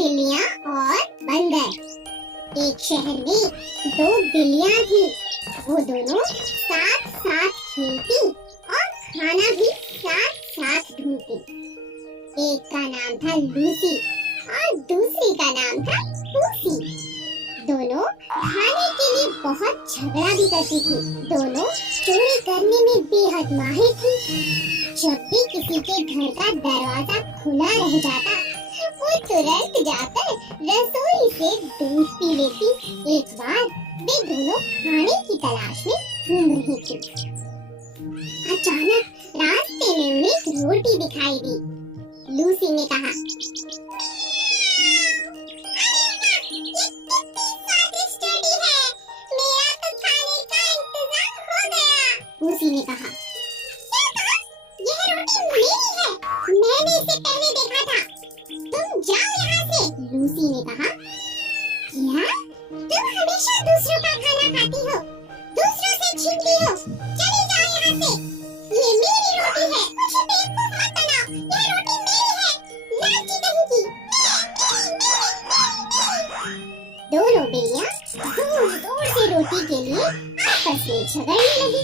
बिल्लियाँ और बंदर। एक शहर में दो बिल्लियाँ थी। वो दोनों साथ साथ खेलती और खाना भी साथ साथ ढूंढती। एक का नाम था लूसी और दूसरी का नाम था पूसी। दोनों खाने के लिए बहुत झगड़ा भी करती थी। दोनों चोरी करने में बेहद माहिर थी। जब भी किसी के घर का दरवाजा खुला रह जाता, वो तुरंत जाकर रसोई से दूध पी लेती। एक बार वे दोनों खाने की तलाश में घूम रही थी। अचानक रास्ते में उन्हें एक रोटी दिखाई दी। लूसी ने कहा, पूसी ने कहा, यह रोटी मेरी है, मैंने इसे पहले देखा था, तुम जाओ यहाँ से। लूसी ने कहा, क्या? तुम हमेशा दूसरों का खाना खाती हो, दूसरों से छीनती हो, चले जाओ यहाँ से। ये मेरी रोटी है, मुझे बेवकूफ मत बनाओ, यह रोटी मेरी है, लालची कहीं की। दोनों बिल्लियाँ जोर जोर से रोटी के लिए आपस में झगड़ने लगी।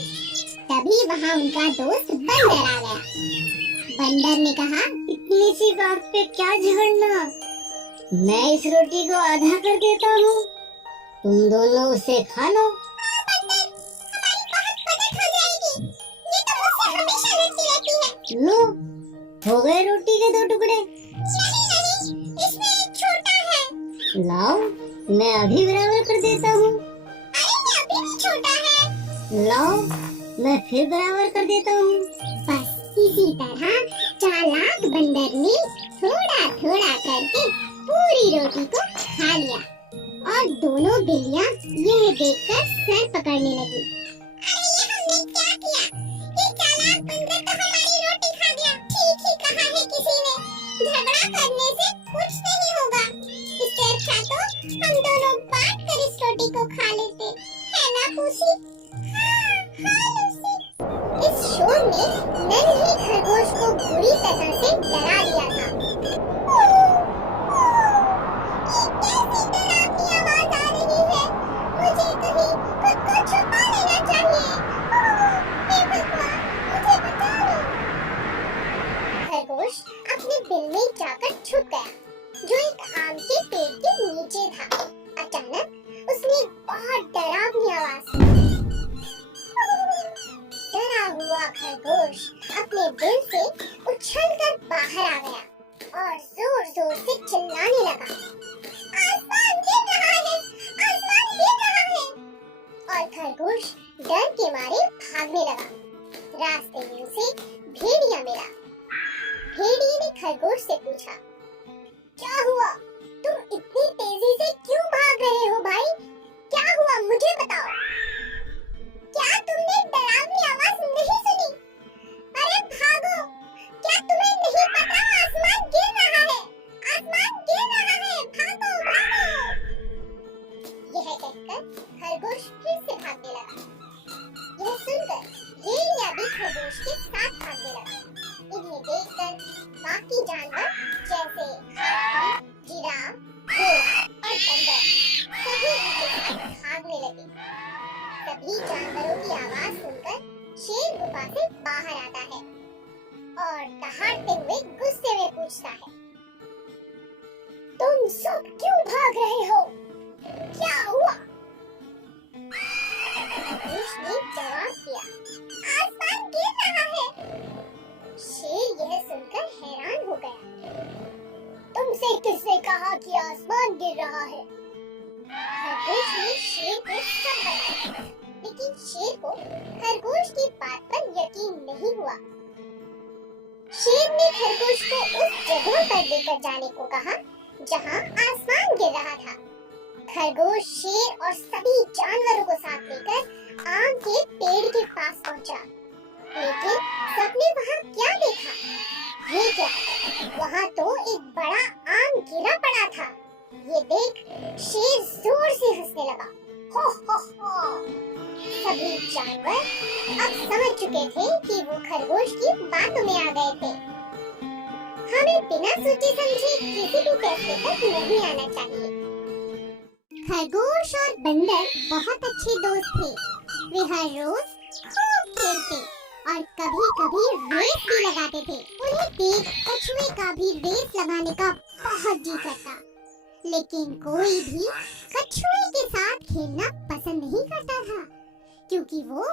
तभी वहाँ उनका दोस्त बंदर आ गया। बंदर ने कहा, इतनी सी बात पे क्या झगड़ना, मैं इस रोटी को आधा कर देता हूँ, तुम दोनों उसे खा लो। बंदर, हमारी बहुत मदद हो जाएगी, ये तो मुझसे हमेशा लड़ती रहती है। लो, हो गए रोटी के 2 टुकड़े। नहीं, इसमें एक छोटा है। लाओ, मैं अभी बराबर कर देता हूँ। अरे ये अभी भी छोटा है। लाओ, मैं फिर बराबर कर देता हूँ। बस इसी तरह चालाक बंदर ने थोड़ा थोड़ा करके पूरी रोटी को खा लिया और दोनों बिल्लियाँ यह देखकर सर पकड़ने लगी। अरे ये हमने क्या किया? ये चालाक बंदर तो हमारी रोटी खा गया। ठीक ही कहा है किसी ने, झगड़ा करने से कुछ नहीं होगा। इससे अच्छा तो हम दोनों बांट कर इस रोटी को खा लेते, है ना पूसी? इस शोर ने नन्हे खरगोश को बुरी तरह से डरा दिया था। ये कैसी डरावनी आवाज आ रही है? मुझे कहीं खुद को छुपा लेना चाहिए। हे भगवान, मुझे बचा लो। खरगोश अपने बिल में जाकर छुप गया, जो एक आम के पेड़ के नीचे था। अचानक उसने एक बहुत डरावनी आवाज सुनी। डरा हुआ खरगोश अपने बिल से उछलकर बाहर आ गया और जोर जोर से चिल्लाने लगा, आसमान गिर रहा है, आसमान गिर रहा है। और खरगोश डर के मारे भागने लगा। रास्ते में उसे भेड़िया मिला। भेड़िए ने खरगोश से पूछा, क्या हुआ? तुम इतनी तेजी से क्यों भाग रहे हो भाई? क्या हुआ मुझे बताओ। क्या तुमने डरावनी आवाज नहीं सुनी? अरे भागो, क्या तुम्हें नहीं पता आसमान गिर रहा है, आसमान गिर रहा है, भागो भागो। यह कहकर खरगोश फिर से भागने लगा। यह सुनकर भेड़िया भी खरगोश के साथ भागने लगा। इन्हें देखकर बाकी जानवर जैसे हाथी, जिराफ, घोड़ा और बंदर सभी उनके साथ भागने लगे। सभी जानवरों की आवाज सुनकर शेर गुफा से बाहर आता है और दहाड़ते हुए गुस्से में पूछता है, तुम सब क्यों भाग रहे हो? क्या हुआ? खरगोश ने जवाब दिया, आसमान गिर रहा है। शेर यह सुनकर हैरान हो गया, तुमसे किसने कहा कि आसमान गिर रहा है? खरगोश ने शेर को सब बताया, लेकिन शेर को खरगोश की बात पर यकीन नहीं हुआ। शेर ने खरगोश को उस जगह पर लेकर जाने को कहा जहां आसमान गिर रहा था। खरगोश शेर और सभी जानवरों को साथ लेकर आम के पेड़ के पास पहुंचा। लेकिन सबने वहां क्या देखा? ये क्या? वहां तो एक बड़ा आम गिरा पड़ा था। ये देख शेर जोर से हंसने लगा। हो हो। सभी जानवर अब समझ चुके थे कि वो खरगोश की बातों में आ गए थे। हमें बिना सोचे समझे किसी भी फैसले पर नहीं आना चाहिए। खरगोश और बंदर बहुत अच्छे दोस्त थे। वे हर रोज खूब खेलते और कभी-कभी रेस भी लगाते थे। उन्हें देख कछुए का भी रेस लगाने का बहुत जी करता, लेकिन कोई भी कछुए के साथ खेलना पसंद नहीं करता था, क्योंकि वो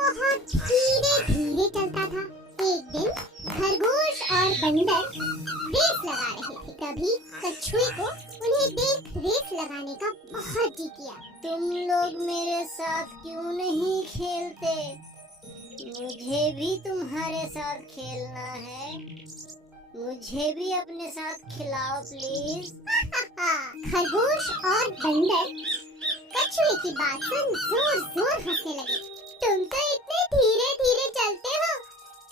बहुत धीरे-धीरे चलता था। एक दिन खरगोश और बंदर रेस लगा रहे थे। तभी कछुए को उन्हें देख रेस लगाने का बहुत जी किया। तुम लोग मेरे साथ क्यों नहीं खेलते? मुझे भी तुम्हारे साथ खेलना है। मुझे भी अपने साथ खिलाओ प्लीज। खरगोश और बंदर कछुए की बात सुन जोर-जोर हंसने लगे। तुम तो इतने धीरे-धीरे चलते हो,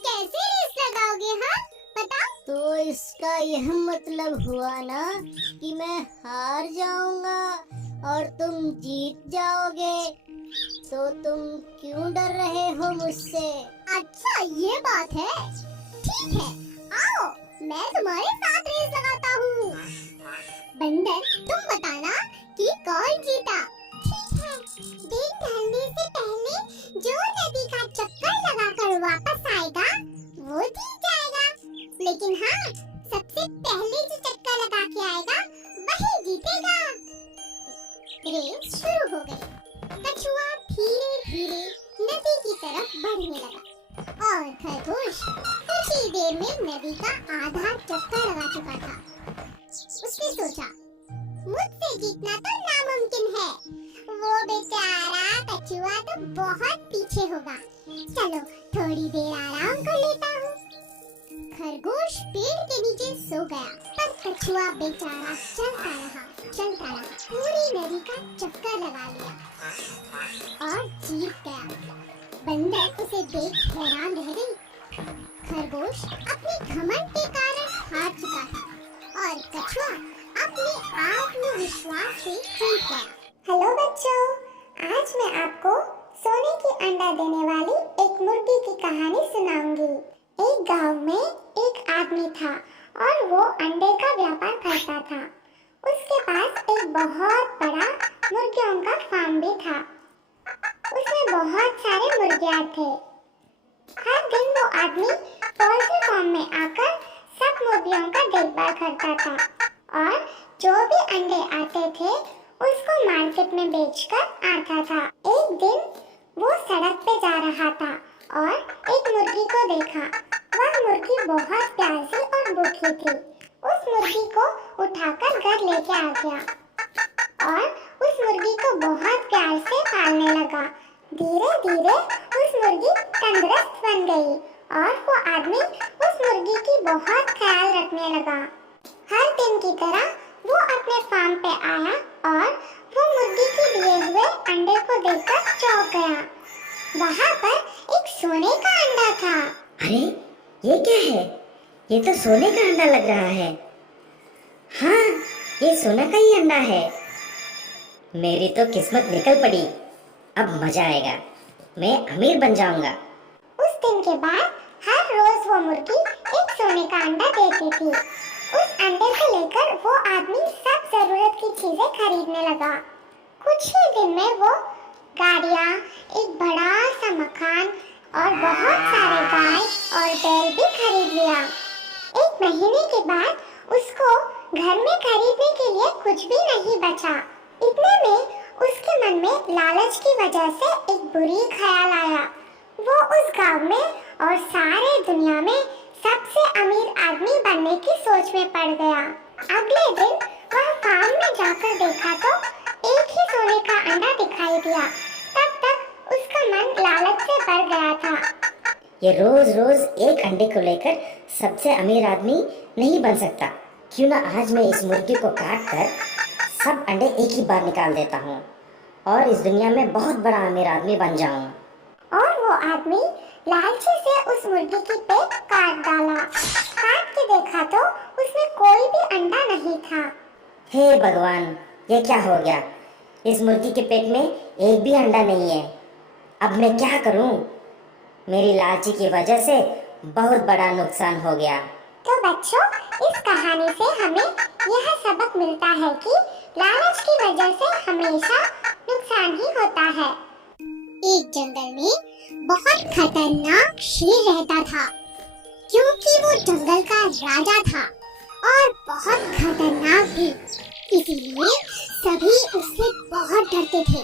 कैसे रेस लगाओगे? हाँ, बताओ। तो इसका यह मतलब हुआ ना कि मैं हार जाऊंगा और तुम जीत जाओगे। तो तुम क्यों डर रहे हो मुझसे? अच्छा, ये बात है। ठीक है, आओ, मैं तुम्हारे साथ रेस लगाता हूँ। बंदर, तुम बताना कि कौन जीता। ठीक है, दिन ढलने से पहले जो नदी का चक्कर लगाकर वापस आएगा वो जीत जाएगा। लेकिन हाँ, सबसे पहले जो चक्कर लगा के आएगा वही जीतेगा। रेस शुरू हो गई। कछुआ धीरे-धीरे नदी की तरफ बढ़ने लगा और खरगोश कुछ ही देर में नदी का आधा चक्कर लगा चुका था। उसने सोचा, मुझसे जीतना तो नामुमकिन है। वो बेचारा कछुआ तो बहुत पीछे होगा। चलो थोड़ी देर आराम कर लेता हूँ। खरगोश पेड़ के नीचे सो गया, पर कछुआ बेचारा चलता रहा, पूरी नदी का चक्कर लगा लिया और जीत गया। बंदर उसे देख हैरान रह गई। खरगोश अपने घमंड के कारण हार चुका था और कछुआ अपने आत्मविश्वास से जीत गया। हेलो बच्चों, आज मैं आपको सोने की अंडा देने वाली एक मुर्गी की कहानी सुनाऊंगी। एक गांव में एक आदमी था और वो अंडे का व्यापार करता था। उसके पास एक बहुत बड़ा मुर्गियों का फार्म भी था। उसमें बहुत सारे मुर्गियां थे। हर दिन वो आदमी पोल्ट्री फार्म में आकर सब मुर्गियों का देखभाल करता था और जो भी अंडे आते थे उसको मार्केट में बेचकर आता था। एक दिन वो सड़क पे जा रहा था और एक मुर्गी को देखा। वह मुर्गी बहुत प्यासी और भूखी थी। उस मुर्गी को उठाकर घर लेके आ गया और उस मुर्गी को बहुत प्यार से पालने लगा। धीरे धीरे उस मुर्गी तंदुरुस्त बन गई और वो आदमी उस मुर्गी की बहुत ख्याल रखने लगा। हर दिन की तरह वो अपने फार्म पे आया और वो मुर्गी के दिए हुए अंडे को देखकर चौंक गया। वहाँ पर एक सोने का अंडा था। अरे ये क्या है? ये तो सोने का अंडा लग रहा है। हाँ, ये सोने का ही अंडा है। मेरी तो किस्मत निकल पड़ी। अब मजा आएगा, मैं अमीर बन जाऊंगा। उस दिन के बाद हर रोज वो मुर्गी एक सोने का अंडा देती थी। उस अंडे को लेकर वो आदमी सब जरूरत की चीजें खरीदने लगा। कुछ ही दिन में वो गाड़ियाँ, एक बड़ा सा मकान और बहुत सारे गाय और बैल भी खरीद लिया। एक महीने के बाद उसको घर में खरीदने के लिए कुछ भी नहीं बचा। इतने में उसके मन में लालच की वजह से एक बुरी ख्याल आया। वो उस गांव में और सारे दुनिया में सबसे अमीर आदमी बनने की सोच में पड़ गया। अगले दिन वह फार्म में जाकर देखा तो एक ही सोने का अंडा दिखाई दिया। तब तक उसका मन लालच से भर गया था। ये रोज रोज एक अंडे को लेकर सबसे अमीर आदमी नहीं बन सकता। क्यों ना आज मैं इस मुर्गी को काट कर सब अंडे एक ही बार निकाल देता हूँ और इस दुनिया में बहुत बड़ा अमीर आदमी बन जाऊँ। और वो आदमी लालची से उस मुर्गी की पेट काट डाला। काट के देखा तो उसमें कोई भी अंडा नहीं था। हे भगवान, ये क्या हो गया? इस मुर्गी के पेट में एक भी अंडा नहीं है। अब मैं क्या करूं? मेरी लालची की वजह से बहुत बड़ा नुकसान हो गया। तो बच्चों, इस कहानी से हमें यह सबक मिलता है कि लालच की वजह से हमेशा नुकसान ही होता है। एक जंगल में बहुत खतरनाक शेर रहता था, क्योंकि वो जंगल का राजा था और बहुत खतरनाक भी, इसीलिए सभी उससे बहुत डरते थे।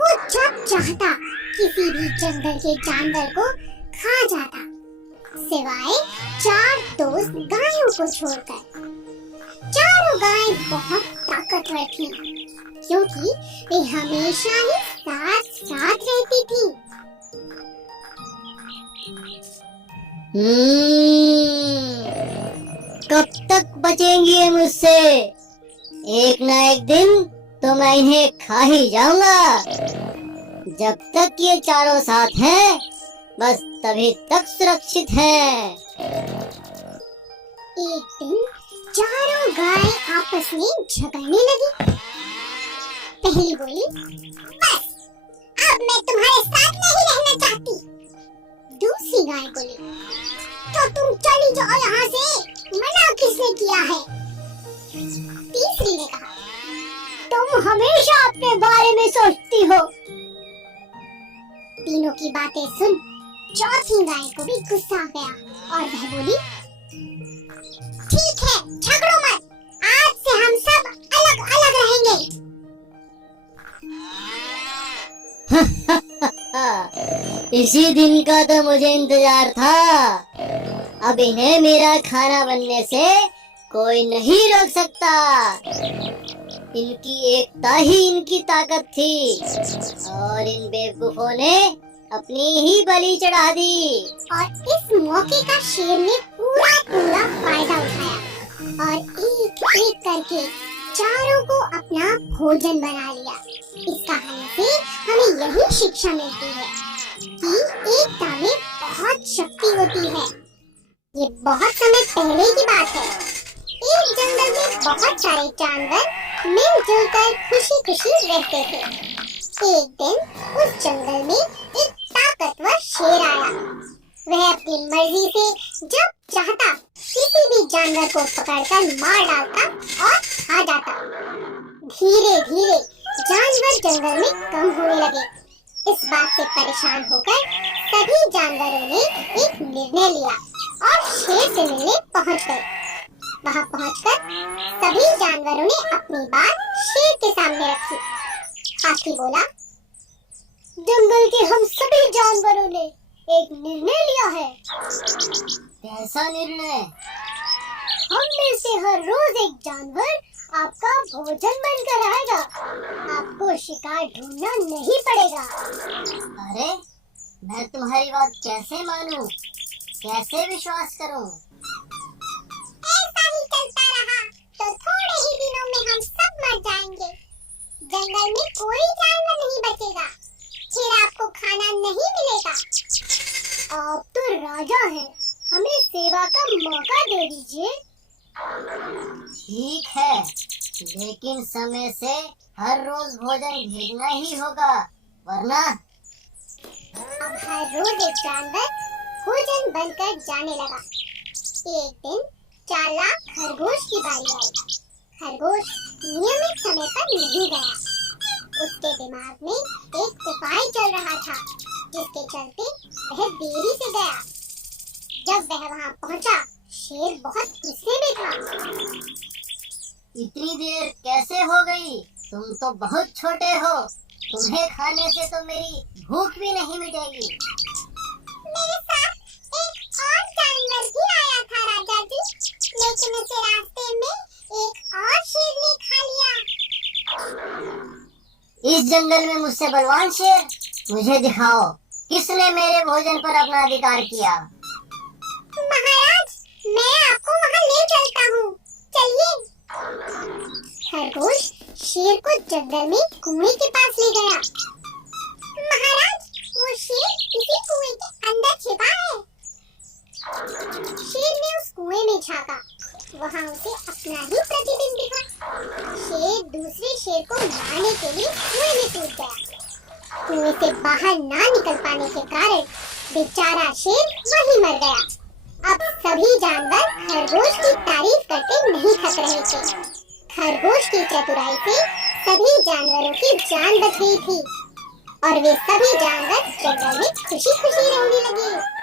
वो जब चाहता किसी भी जंगल के जानवर को खा जाता, सिवाय 4 दोस्त गायों को छोड़कर। चारों गायें बहुत ताकतवर थीं, क्योंकि वे हमेशा ही साथ साथ रहती थीं। कब तक बचेंगी ये मुझसे? एक ना एक दिन तो मैं इन्हें खा ही जाऊंगा। जब तक ये चारों साथ हैं, बस तभी तक सुरक्षित हैं। एक दिन चारों गाय आपस में झगड़ने लगी। पहली बोली, बस अब मैं तुम्हारे साथ नहीं रहना चाहती। दूसरी गाय बोली, तो तुम चली जाओ यहाँ से, मना किसने किया है? तीसरी ने कहा, तुम हमेशा अपने बारे में सोचती हो। तीनों की बातें सुन चौथी गाय को भी गुस्सा आ गया और वह बोली, ठीक है, झगड़ो मत, आज से हम सब अलग अलग रहेंगे। इसी दिन का तो मुझे इंतजार था। अब इन्हें मेरा खाना बनने से कोई नहीं रोक सकता। इनकी एकता ही इनकी ताकत थी और इन बेवकूफों ने अपनी ही बलि चढ़ा दी। और इस मौके का शेर ने पूरा फायदा उठाया और एक एक करके चारों को अपना भोजन बना लिया। इस कहानी से हमें यही शिक्षा मिलती है कि एकता में बहुत शक्ति होती है। ये बहुत समय पहले की बात है। एक जंगल में बहुत सारे जानवर मिलजुल कर खुशी खुशी रहते थे। एक दिन उस जंगल में एक ताकतवर शेर आया। वह अपनी मर्जी से जब चाहता किसी भी जानवर को पकड़कर मार डालता और खा जाता। धीरे धीरे जानवर जंगल में कम होने लगे। इस बात से परेशान होकर सभी जानवरों ने एक निर्णय लिया और शेर से मिलने पहुंच गए। वहां पहुंचकर सभी जानवरों ने अपनी बात शेर के सामने रखी। हाथी बोला, जंगल के हम सभी जानवरों ने एक निर्णय लिया है। कैसा निर्णय? हम में से हर रोज एक जानवर आपका भोजन बनकर आएगा। आपको शिकार ढूंढना नहीं पड़ेगा। अरे, मैं तुम्हारी बात कैसे मानूं? कैसे विश्वास करूं? ऐसा ही चलता रहा तो थोड़े ही दिनों में हम सब मर जाएंगे। जंगल में कोई जानवर नहीं बचेगा। फिर आपको खाना नहीं मिलेगा। आप तो राजा हैं, हमें सेवा का मौका दे दीजिए। ठीक है, लेकिन समय से हर रोज भोजन भेजना ही होगा, वरना। अब हर रोज एक जानवर भोजन बनकर जाने लगा। एक दिन चालाक खरगोश की बारी आई। खरगोश नियमित समय पर नहीं गया। उसके दिमाग में एक उपाय चल रहा था, जिसके चलते वह देरी से गया। जब वह वहां पहुंचा, शेर बहुत गुस्से में था। इतनी देर कैसे हो गई? तुम तो बहुत छोटे हो। तुम्हें खाने से तो मेरी भूख भी नहीं मिटेगी। मेरे साथ एक और जानवर भी आया था राजा जी, लेकिन उसे रास्ते में एक और शेर ने खा लिया। इस जंगल में मुझसे बलवान शेर? मुझे दिखाओ, किसने मेरे भोजन पर अपना अधिकार किया? महाराज, मैं आपको वहां ले चलता हूँ, चलिए। खरगोश शेर को जंगल में कुएं के पास ले गया। महाराज, वो शेर इसी कुएं के अंदर छिपा है। शेर ने उस कुएं में झांका। वहां उसे अपना ही प्रतिबिंब दिखा। शेर दूसरे शेर को मारने के लिए कुएं में कूद गया। कुएं से बाहर ना निकल पाने के कारण बेचारा शेर वहीं मर गया। अब सभी जानवर खरगोश की तारीफ करके नहीं थक रहे थे। खरगोश की चतुराई से सभी जानवरों की जान बच गई थी और वे सभी जानवर जंगल में खुशी खुशी रहने लगे।